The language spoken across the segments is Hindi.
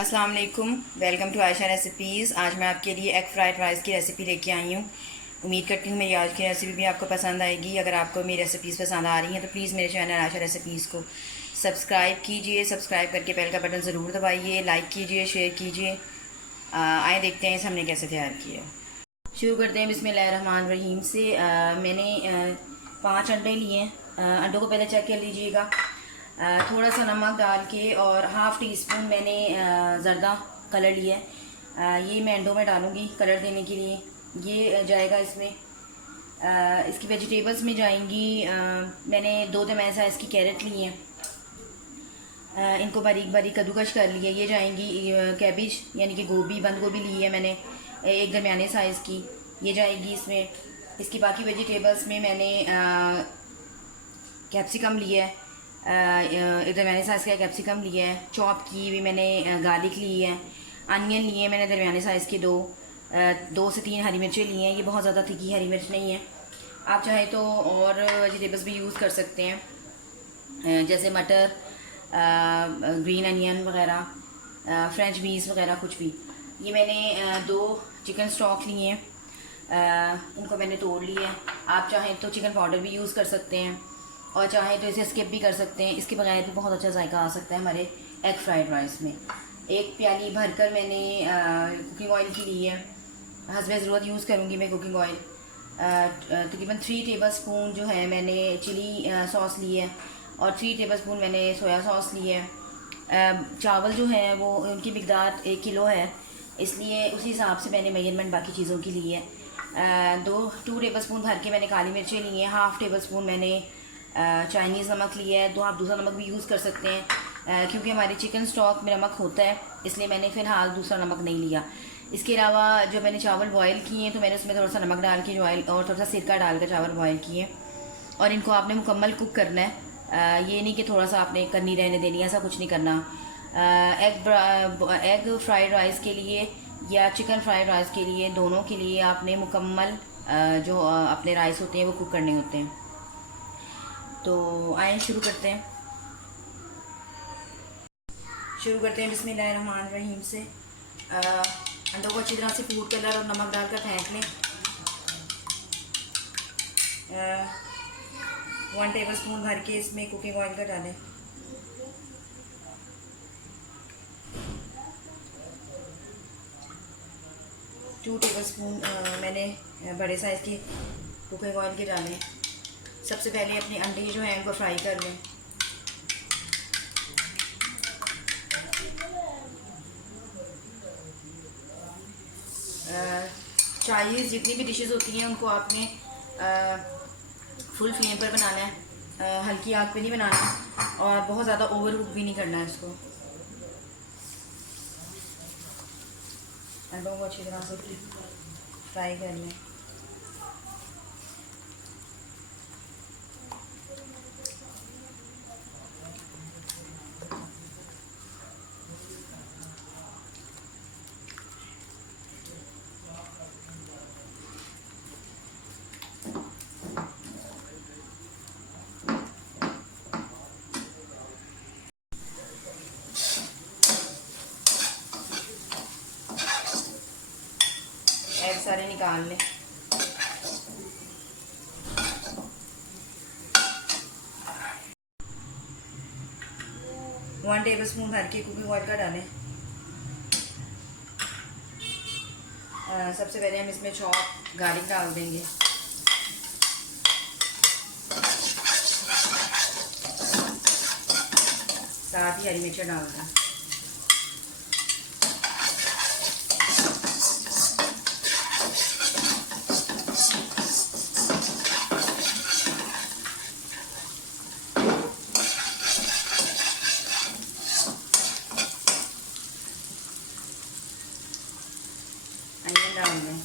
अस्सलाम वालेकुम, वेलकम टू आयशा रेसिपीज़। आज मैं आपके लिए एग फ्राइड राइस की रेसिपी लेके आई हूँ। उम्मीद करती हूँ मेरी आज की रेसिपी भी आपको पसंद आएगी। अगर आपको मेरी रेसिपीज़ पसंद आ रही हैं तो प्लीज़ मेरे चैनल आयशा रेसिपीज़ को सब्सक्राइब कीजिए। सब्सक्राइब करके बेल का बटन ज़रूर दबाइए, लाइक कीजिए, शेयर कीजिए। आए देखते हैं इसे हमने कैसे तैयार किया। शुरू करते हैं बिस्मिल्लाहिर्रहमानिर्रहीम से। मैंने 5 अंडे लिए हैं। अंडों को पहले चेक कर लीजिएगा। थोड़ा सा नमक डाल के और हाफ़ टी स्पून मैंने ज़र्दा कलर लिया है। ये मैं अंडों में डालूँगी कलर देने के लिए। ये जाएगा इसमें। इसकी वेजिटेबल्स में जाएंगी। मैंने 2 तिमाही साइज़ की कैरेट ली हैं। इनको बारीक बारीक कद्दूकश कर लिया। ये जाएंगी कैबिज यानी कि गोभी, बंद गोभी ली है मैंने एक दरमियाने साइज़ की। ये जाएगी इसमें। इसकी बाकी वेजिटेबल्स में मैंने कैप्सिकम लिया है, एक दरमियाने साइज़ का कैप्सिकम लिया है। चॉप की हुई मैंने गार्लिक ली है। अनियन लिए मैंने दरमियाने साइज़ के 2 से 3 हरी मिर्चें ली हैं। ये बहुत ज़्यादा तीखी हरी मिर्च नहीं है। आप चाहे तो और वेजिटेबल्स भी यूज़ कर सकते हैं, जैसे मटर, ग्रीन अनियन वगैरह, फ्रेंच बीन्स वगैरह, कुछ भी। ये मैंने 2 चिकन स्टॉक लिए हैं। इनको मैंने तोड़ लिया है। आप चाहें तो चिकन पाउडर भी यूज़ कर सकते हैं और चाहें तो इसे स्किप भी कर सकते हैं। इसके बगैर भी बहुत अच्छा जायका आ सकता है हमारे एग फ्राइड राइस में। एक प्याली भरकर मैंने कुकिंग ऑयल की ली है। हस्बे ज़रूरत यूज़ करूँगी मैं कुकिंग ऑयल। तकरीबन 3 टेबल स्पून जो है मैंने चिली सॉस ली है और 3 टेबल स्पून मैंने सोया सॉस ली है। चावल जो है वो उनकी मिकदार 1 किलो है, इसलिए उसी हिसाब से मैंने मेजरमेंट बाकी चीज़ों की ली है। 2 टेबल स्पून भर के मैंने काली मिर्चें ली हैं। हाफ़ टेबल स्पून मैंने चाइनीज़ नमक लिया है। तो आप दूसरा नमक भी यूज़ कर सकते हैं, क्योंकि हमारे चिकन स्टॉक में नमक होता है, इसलिए मैंने फ़िलहाल दूसरा नमक नहीं लिया। इसके अलावा जब मैंने चावल बॉयल किए हैं तो मैंने उसमें थोड़ा सा नमक डाल के ऑयल और थोड़ा सा सिरका डाल कर चावल बॉयल किए। और इनको आपने मुकम्मल कुक करना है। ये नहीं कि थोड़ा सा आपने करनी रहने देनी, ऐसा कुछ नहीं करना। एग फ्राइड राइस के लिए या चिकन फ्राइड राइस के लिए, दोनों के लिए आपने मुकम्मल जो अपने राइस होते हैं वो कुक करने होते हैं। तो आए शुरू करते हैं। बिस्मिल्लाहिर्रहमानिर्रहीम से। अंडों को अच्छी तरह से फूड कलर और नमक डालकर फेंक लें। 1 टेबल स्पून भर के इसमें कुकिंग ऑयल का डालें। टू टेबल स्पून मैंने बड़े साइज़ के कुकिंग ऑयल के डालें। सबसे पहले अपने अंडे जो हैं उनको फ्राई कर लें। चाइनीज़ जितनी भी डिशेस होती हैं उनको आपने फुल फ्लेम पर बनाना है, हल्की आग पे नहीं बनाना और बहुत ज़्यादा ओवर कुक भी नहीं करना है इसको। अंडों को अच्छी तरह से फ्राई कर लें। एग सारे निकाल लें। वन टेबल स्पून भर के कुकिंग ऑयल का डालें। सबसे पहले हम इसमें चॉप गार्लिक डाल देंगे। साथ ही हरी मिर्च डाल दें। अनियन डाल दें।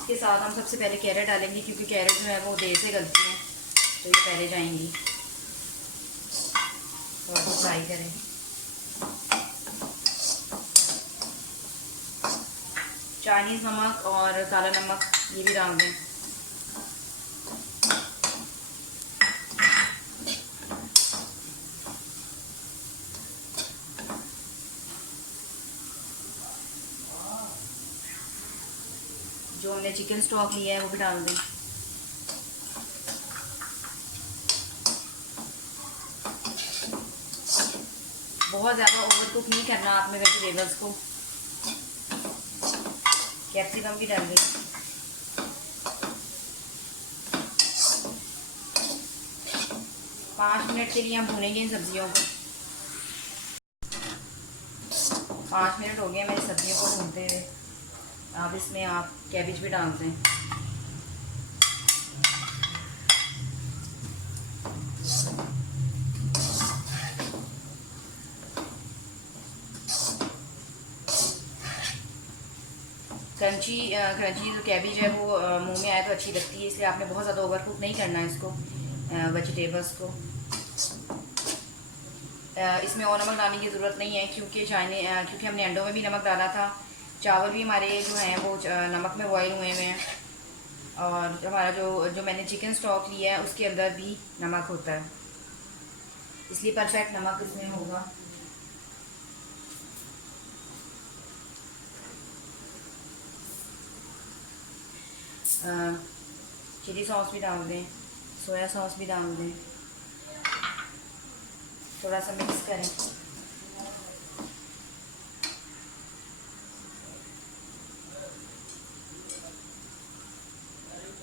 इसके साथ हम सबसे पहले कैरेट डालेंगे, क्योंकि कैरेट जो है वो देर से गलती है, तो ये पहले जाएंगी। थोड़ा सा फ्राई करें। चाइनीज़ नमक और काला नमक ये भी डाल दें। जो हमने चिकन स्टॉक लिया है वो भी डाल दें। बहुत ज़्यादा ओवर कुक नहीं करना आपने वेजिटेबल्स को। कैप्सिकम भी डाल दें। पाँच मिनट के लिए हम भूनेंगे इन सब्जियों को। 5 मिनट हो गए मेरी सब्जियों को भूनते हुए। अब इसमें आप कैबेज भी डाल दें। क्रंची जो कैबेज है वो मुंह में आए तो अच्छी लगती है, इसलिए आपने बहुत ज़्यादा ओवर कुक नहीं करना है इसको, वेजिटेबल्स को। इसमें और नमक डालने की ज़रूरत नहीं है क्योंकि हमने अंडों में भी नमक डाला था। चावल भी हमारे जो हैं वो नमक में बॉयल हुए हुए हैं, और हमारा जो मैंने चिकन स्टॉक लिया है उसके अंदर भी नमक होता है, इसलिए परफेक्ट नमक इसमें होगा। चिली सॉस भी डाल दें, सोया सॉस भी डाल दें, थोड़ा सा मिक्स करें।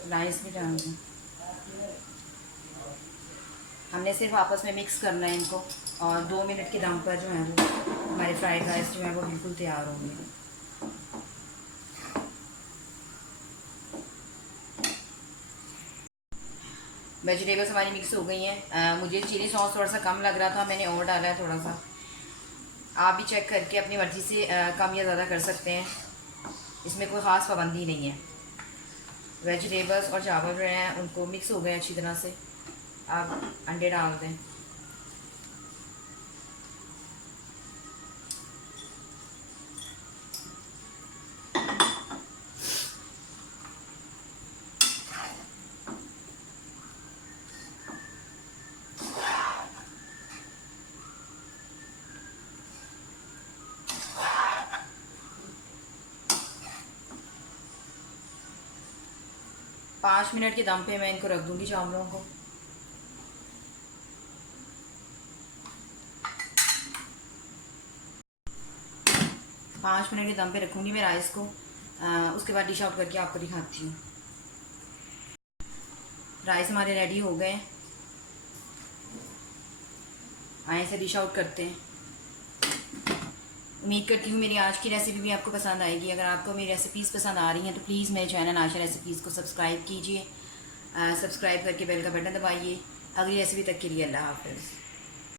राइस भी डाल दें। हमने सिर्फ आपस में मिक्स करना है इनको, और 2 मिनट के दम पर जो है वो हमारे फ्राइड राइस जो है वो बिल्कुल तैयार होंगे। वेजिटेबल्स हमारी मिक्स हो गई हैं। मुझे चिली सॉस थोड़ा सा कम लग रहा था, मैंने और डाला है थोड़ा सा। आप भी चेक करके अपनी मर्ज़ी से कम या ज़्यादा कर सकते हैं, इसमें कोई ख़ास पाबंदी नहीं है। वेजिटेबल्स और चावल जो हैं उनको मिक्स हो गए अच्छी तरह से। आप अंडे डाल दें। पाँच मिनट के दम पे मैं इनको रख दूंगी चावलों को। पाँच मिनट के दम पे रखूंगी मैं राइस को। उसके बाद डिश आउट करके आपको दिखाती हूँ। राइस हमारे रेडी हो गए, आए से डिश आउट करते हैं। उम्मीद करती हूँ मेरी आज की रेसिपी भी आपको पसंद आएगी। अगर आपको मेरी रेसिपीज़ पसंद आ रही हैं तो प्लीज़ मेरे चैनल आशा रेसिपीज़ को सब्सक्राइब कीजिए। सब्सक्राइब करके बेल का बटन दबाइए। अगली रेसिपी तक के लिए अल्लाह हाफ़िज़।